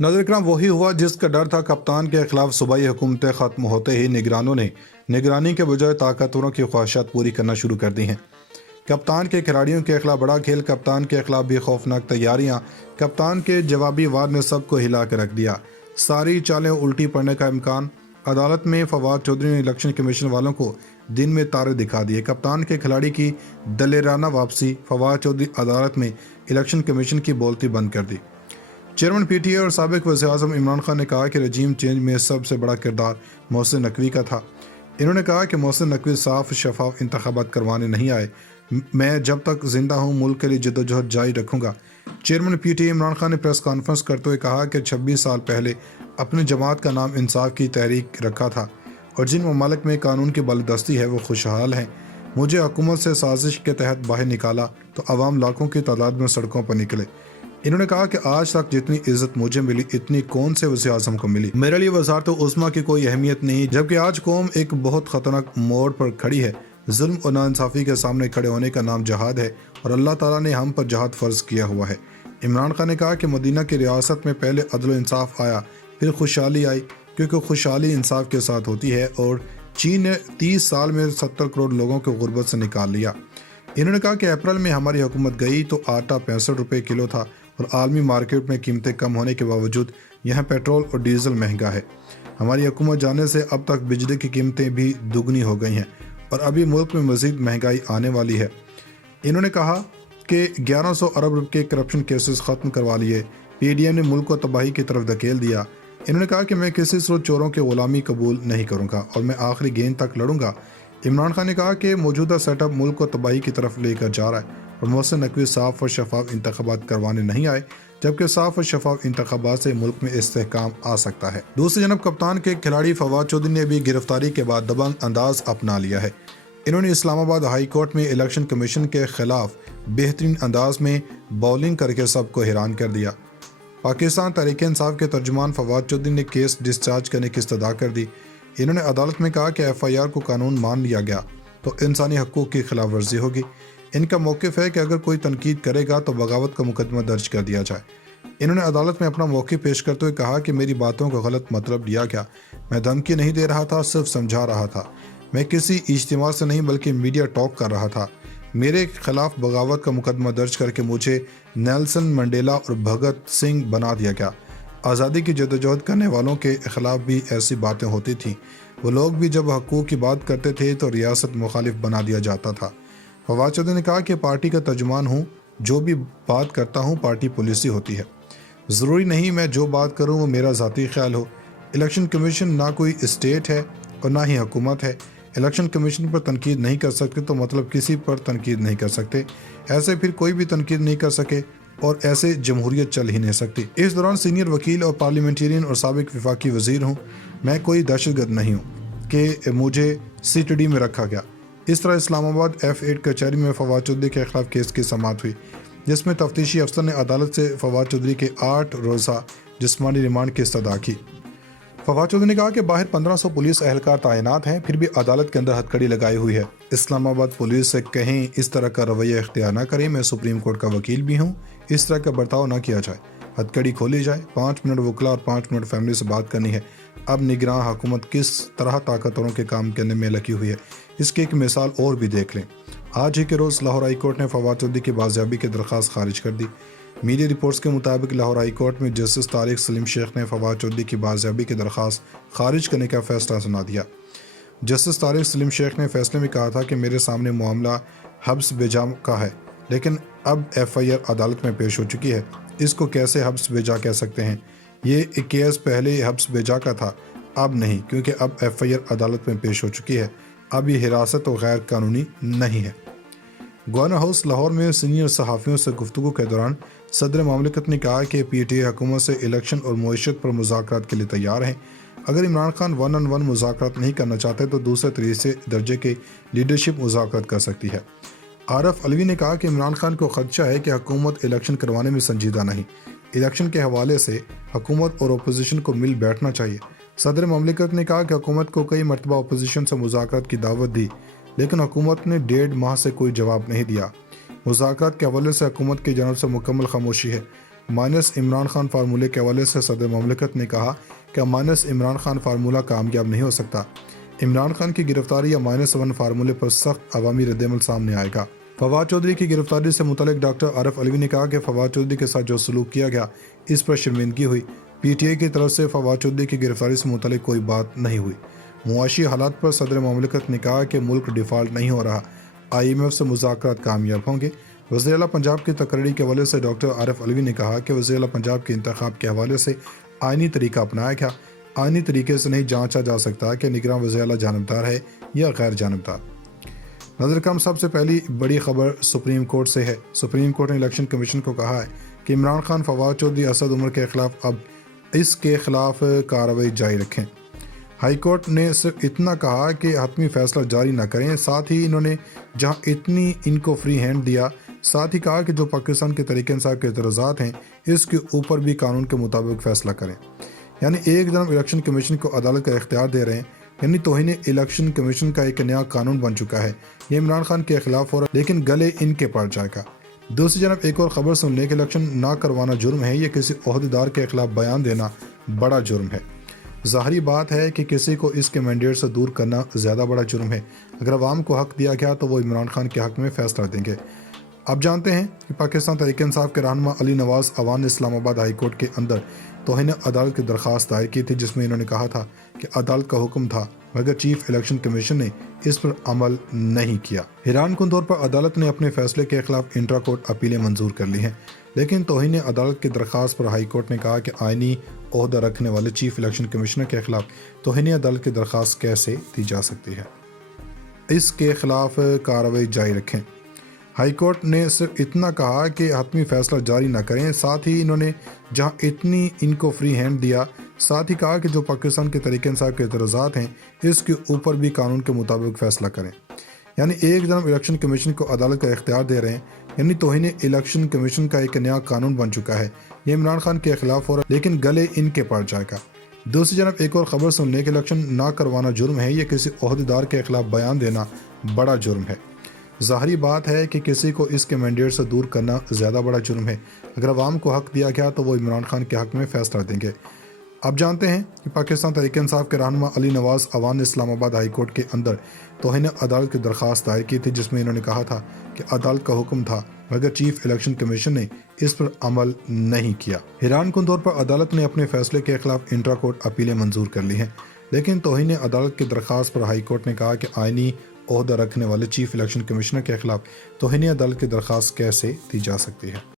नाज़रीन इकराम, वही हुआ जिसका डर था। कप्तान के खिलाफ सूबाई हुकूमतें ख़त्म होते ही निगरानों ने निगरानी के बजाय ताकतवरों की ख्वाहिशात पूरी करना शुरू कर दी हैं। कप्तान के खिलाड़ियों के खिलाफ बड़ा खेल, कप्तान के खिलाफ भी खौफनाक तैयारियां, कप्तान के जवाबी वार ने सबको हिला कर रख दिया। सारी चालें उल्टी पड़ने का इम्कान। अदालत में फवाद चौधरी ने इलेक्शन कमीशन वालों को दिन में तारे दिखा दिए। कप्तान के खिलाड़ी की दलेराना वापसी, फवाद चौधरी अदालत में इलेक्शन कमीशन की बोलती बंद कर दी। चेयरमैन पीटीए और साबिक वज़ीर-ए-आज़म इमरान खान ने कहा कि रजीम चेंज में सबसे बड़ा किरदार मोहसिन नकवी का था। इन्होंने कहा कि मोहसिन नकवी साफ शफाफ इंतखाबात करवाने नहीं आए। मैं जब तक जिंदा हूँ मुल्क के लिए जद्दोजहद जारी रखूँगा। चेयरमैन पीटीए इमरान खान ने प्रेस कॉन्फ्रेंस करते हुए कहा कि 26 साल पहले अपनी जमात का नाम इंसाफ की तहरीक रखा था और जिन ममालिक में कानून की बालादस्ती है वो खुशहाल हैं। मुझे हुकूमत से साजिश के तहत बाहर निकाला तो अवाम लाखों की तादाद में सड़कों पर निकले। इन्होंने कहा कि आज तक जितनी इज्जत मुझे मिली इतनी कौन से वज़ीर आज़म को मिली। मेरे लिए वज़ारत उस्मा की कोई अहमियत नहीं, जबकि आज कौम एक बहुत ख़तरनाक मोड़ पर खड़ी है। जुल्म और नाइंसाफ़ी के सामने खड़े होने का नाम जहाद है और अल्लाह ताला ने हम पर जहाद फ़र्ज़ किया हुआ है। इमरान खान ने कहा कि मदीना की रियासत में पहले अदल इंसाफ आया, फिर खुशहाली आई, क्योंकि खुशहाली इंसाफ के साथ होती है और चीन ने 30 साल में 70 करोड़ लोगों को गुर्बत से निकाल लिया। इन्होंने कहा कि अप्रैल में हमारी हुकूमत गई तो आटा 65 रुपये किलो था और आलमी मार्केट में कीमतें कम होने के बावजूद यहाँ पेट्रोल और डीजल महंगा है। हमारी हुकूमत जाने से अब तक बिजली की कीमतें भी दुगनी हो गई हैं और अभी मुल्क में मज़ीद महंगाई आने वाली है। इन्होंने कहा कि 1100 अरब रुपये के करप्शन केसेस ख़त्म करवा लिए। पीडीएम ने मुल्क को तबाही की तरफ धकेल दिया। इन्होंने कहा कि मैं किसी सूरत चोरों की ग़ुलामी कबूल नहीं करूँगा और मैं आखिरी गेंद तक लड़ूंगा। इमरान खान ने कहा कि मौजूदा सेटअप मुल्क को तबाही की तरफ लेकर जा रहा है और मोहसिन नकवी साफ और शफाफ इंतखाबात करवाने नहीं आए, जबकि साफ और शफाफ इंतखाबात से मुल्क में इस्तेहकाम आ सकता है। दूसरी जनब कप्तान के खिलाड़ी फवाद चौधरी ने भी गिरफ्तारी के बाद दबंग अंदाज अपना लिया है। इन्होंने इस्लामाबाद हाई कोर्ट में इलेक्शन कमीशन के खिलाफ बेहतरीन अंदाज में बॉलिंग करके सबको हैरान कर दिया। पाकिस्तान तहरीक इंसाफ के तर्जुमान फवाद चौधरी ने केस डिस्चार्ज करने की इस्तदा कर दी। इन्होंने अदालत में कहा कि FIR को कानून मान लिया गया तो इंसानी हकूक़ की खिलाफ वर्जी होगी। इनका मौक़िफ़ है कि अगर कोई तनकीद करेगा तो बगावत का मुकदमा दर्ज कर दिया जाए। इन्होंने अदालत में अपना मौक़िफ़ पेश करते हुए कहा कि मेरी बातों का गलत मतलब लिया गया। मैं धमकी नहीं दे रहा था, सिर्फ समझा रहा था। मैं किसी इज्तिमा से नहीं बल्कि मीडिया टॉक कर रहा था। मेरे खिलाफ बगावत का मुकदमा दर्ज करके मुझे नेल्सन मंडेला और भगत सिंह बना दिया गया। आज़ादी की जद्दोजहद करने वालों के खिलाफ भी ऐसी बातें होती थीं। वो लोग भी जब हकूक़ की बात करते थे तो रियासत मुखालिफ बना दिया जाता था। फवाद चौधरी ने कहा कि पार्टी का तर्जुमान हूँ, जो भी बात करता हूँ पार्टी पॉलिसी होती है। ज़रूरी नहीं मैं जो बात करूँ वो मेरा ज़ाती ख्याल हो। इलेक्शन कमीशन ना कोई स्टेट है और ना ही हुकूमत है। इलेक्शन कमीशन पर तनकीद नहीं कर सकते तो मतलब किसी पर तनकीद नहीं कर सकते। ऐसे फिर कोई भी तनकीद नहीं कर सके और ऐसे जमहूरियत चल ही नहीं सकती। इस दौरान सीनियर वकील और पार्लियामेंटेरियन और साबिक वफाकी वज़ीर हूँ। मैं कोई दहशतगर्द नहीं हूँ कि मुझे CTD में रखा गया। इस तरह इस्लामाबाद F8 कचहरी में फवाद चौधरी के खिलाफ केस की समाअत हुई, जिसमें तफ्तीशी अफसर ने अदालत से फवाद चौधरी के 8 रोज़ा जिस्मानी रिमांड की इस्तदा की। फवाद चौधरी ने कहा कि बाहर 1500 पुलिस एहलकार तैनात हैं, फिर भी अदालत के अंदर हथकड़ी लगाई हुई है। इस्लामाबाद पुलिस से कहीं इस तरह का रवैया इख्तियार न करें। मैं सुप्रीम कोर्ट का वकील भी हूँ, इस तरह का बर्ताव न किया जाए। हथकड़ी खोली जाए। 5 मिनट वकला और 5 मिनट फैमिली से बात करनी है। अब निगरान हुकूमत किस तरह ताकतवरों के काम करने में लगी हुई है, इसकी एक मिसाल और भी देख लें। आज ही के रोज़ लाहौर हाई कोर्ट ने फवाद चौधरी की बाजियाबी की दरख्वास्त खारिज कर दी। मीडिया रिपोर्ट्स के मुताबिक लाहौर हाई कोर्ट में जस्टिस तारिक सलीम शेख ने फवाद चौधरी की बाजियाबी की दरख्वास्त खारिज करने का फैसला सुना दिया। जस्टिस तारिक सलीम शेख ने फैसले में कहा था कि मेरे सामने मामला हब्स बेजा का है, लेकिन अब FIR अदालत में पेश हो चुकी है। इसको कैसे हब्स बेजा कह सकते हैं? ये केस पहले हब्स बेजा का था, अब नहीं, क्योंकि अब FIR अदालत में पेश हो चुकी है। अब ये हिरासत और गैर कानूनी नहीं है। गवर्नर हाउस लाहौर में सीनियर सहाफ़ियों से गुफ्तगू के दौरान सदर ममलिकत ने कहा कि PTI हुकूमत से इलेक्शन और मईशत पर मुज़ाकरात के लिए तैयार हैं। अगर इमरान खान 1-on-1 मुज़ाकरात नहीं करना चाहते तो दूसरे तीसरे दर्जे के लीडरशिप मुज़ाकरात कर सकती है। आरफ अलवी ने कहा कि इमरान खान को खदशा है कि हुकूमत इलेक्शन करवाने में संजीदा नहीं। इलेक्शन के हवाले से हुकूमत और अपोजिशन को मिल बैठना चाहिए। सदर ममलिकत ने कहा कि हुकूमत को कई मरतबा अपोजिशन से मुज़ाकरात की दावत दी, लेकिन हुकूमत ने 1.5 माह से कोई जवाब नहीं दिया। मुज़ाकरात के हवाले से हुकूमत की जानब से मुकम्मल खामोशी है। مائنس عمران خان فارمولے کے حوالے سے صدر مملکت نے کہا کہ مائنس عمران خان فارمولہ کامیاب نہیں ہو سکتا۔ عمران خان کی گرفتاری یا مائنس 1 فارمولے پر سخت عوامی رد عمل سامنے آئے گا۔ فواد چودھری کی گرفتاری سے متعلق ڈاکٹر عارف علوی نے کہا کہ فواد چودھری کے ساتھ جو سلوک کیا گیا اس پر شرمندگی ہوئی۔ پی ٹی آئی کی طرف سے فواد چودھری کی گرفتاری سے متعلق کوئی بات نہیں ہوئی۔ معاشی حالات پر صدر مملکت نے کہا کہ ملک ڈیفالٹ نہیں ہو رہا، IMF سے مذاکرات کامیاب ہوں گے۔ وزیر اعلیٰ پنجاب کی تقرری کے حوالے سے ڈاکٹر عارف علوی نے کہا کہ وزیر اعلیٰ پنجاب کے انتخاب کے حوالے سے آئینی طریقہ اپنایا گیا۔ آئینی طریقے سے نہیں جانچا جا سکتا کہ نگراں وزیر اعلیٰ جانبدار ہے یا غیر جانبدار۔ نظر کم سب سے پہلی بڑی خبر سپریم کورٹ سے ہے۔ سپریم کورٹ نے الیکشن کمیشن کو کہا ہے کہ عمران خان، فواد چودھری، اسد عمر کے خلاف اب اس کے خلاف کارروائی جاری رکھیں۔ ہائی کورٹ نے صرف اتنا کہا کہ حتمی فیصلہ جاری نہ کریں، ساتھ ہی انہوں نے جہاں اتنی ان کو فری ہینڈ دیا، ساتھ ہی کہا کہ جو پاکستان کے طریقہ انصاف کے اعتراضات ہیں اس کے اوپر بھی قانون کے مطابق فیصلہ کریں۔ یعنی ایک جانب الیکشن کمیشن کو عدالت کا اختیار دے رہے ہیں، یعنی توہین الیکشن کمیشن کا ایک نیا قانون بن چکا ہے۔ یہ عمران خان کے خلاف ہو رہا ہے لیکن گلے ان کے پڑ جائے گا۔ دوسری جانب ایک اور خبر سن لیں کہ الیکشن نہ کروانا جرم ہے، یہ کسی عہدیدار کے خلاف بیان دینا بڑا جرم ہے۔ ظاہری بات ہے کہ کسی کو اس کے مینڈیٹ سے دور کرنا زیادہ بڑا جرم ہے۔ اگر عوام کو حق دیا گیا تو وہ عمران خان کے حق میں فیصلہ دیں گے۔ اب جانتے ہیں کہ پاکستان تحریک انصاف کے رہنما علی نواز عوان نے اسلام آباد ہائی کورٹ کے اندر توہین عدالت کی درخواست دائر کی تھی، جس میں انہوں نے کہا تھا کہ عدالت کا حکم تھا مگر چیف الیکشن کمیشن نے اس پر عمل نہیں کیا۔ حیران کن طور پر عدالت نے اپنے فیصلے کے خلاف انٹرا کورٹ اپیلیں منظور کر لی ہیں، لیکن توہین عدالت کی درخواست پر ہائی کورٹ نے کہا کہ آئینی عہدہ رکھنے والے چیف الیکشن کمشنر کے خلاف توہین عدالت کی درخواست کیسے دی جا سکتی ہے، اس کے خلاف کارروائی جاری رکھیں۔ ہائی کورٹ نے صرف اتنا کہا کہ حتمی فیصلہ جاری نہ کریں، ساتھ ہی انہوں نے جہاں اتنی ان کو فری ہینڈ دیا، ساتھ ہی کہا کہ جو پاکستان کے طریقہ انصاف کے اعتراضات ہیں اس کے اوپر بھی قانون کے مطابق فیصلہ کریں۔ یعنی ایک جانب الیکشن کمیشن کو عدالت کا اختیار دے رہے ہیں، یعنی توہین الیکشن کمیشن کا ایک نیا قانون بن چکا ہے۔ یہ عمران خان کے خلاف ہو رہا ہے لیکن گلے ان کے پڑ جائے گا۔ دوسری جانب ایک اور خبر سن لیں کہ الیکشن نہ کروانا جرم ہے، یہ کسی عہدیدار کے خلاف بیان دینا بڑا جرم ہے۔ ظاہری بات ہے کہ کسی کو اس کے مینڈیٹ سے دور کرنا زیادہ بڑا جرم ہے۔ اگر عوام کو حق دیا گیا تو وہ عمران خان کے حق میں فیصلہ دیں گے۔ اب جانتے ہیں کہ پاکستان تحریک انصاف کے رہنما علی نواز عوان نے اسلام آباد ہائی کورٹ کے اندر توہین عدالت کی درخواست دائر کی تھی، جس میں انہوں نے کہا تھا کہ عدالت کا حکم تھا مگر چیف الیکشن کمیشن نے اس پر عمل نہیں کیا۔ حیران کن طور پر عدالت نے اپنے فیصلے کے خلاف انٹرا کورٹ اپیلیں منظور کر لی ہیں، لیکن توہین عدالت کی درخواست پر ہائی کورٹ نے کہا کہ آئینی عہدہ رکھنے والے چیف الیکشن کمشنر کے خلاف توہین عدالت کی درخواست کیسے دی جا سکتی ہے۔